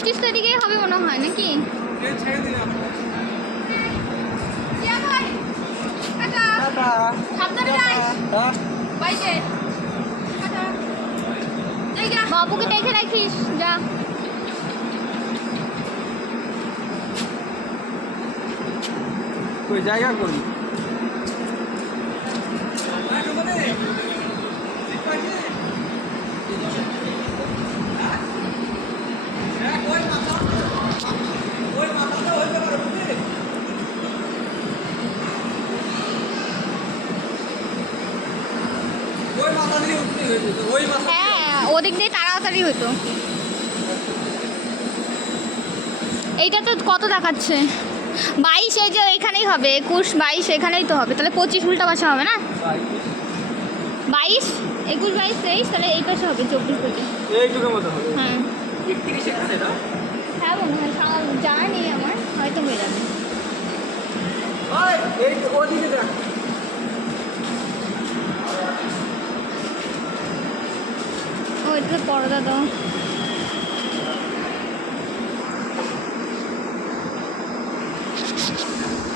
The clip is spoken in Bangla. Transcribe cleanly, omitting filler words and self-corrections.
25 তারিখে হবে মনে হয় নাকি? বাবুকে দেখে রাখিস যা। कोई जाएगा कोई হ্যাঁ ওদিক দিয়ে তাড়াতাড়ি হতো। এইটা তো কত দেখাচ্ছে 22, এই যে এখানেই হবে 21, 22 এখানেই তো হবে, তাহলে 25 উল্টা পাশে হবে না? 22, 21, 22, 23, তাহলে এই পাশে হবে 24, 25 এইটুকুর মতো হবে। হ্যাঁ 31 এখানে না? হ্যাঁ মনে হয়, জানা নেই আমার, হয়তো হয়ে যাবে। ওই এই ওদিকে দেখ। ও এটা পর্দা দাও।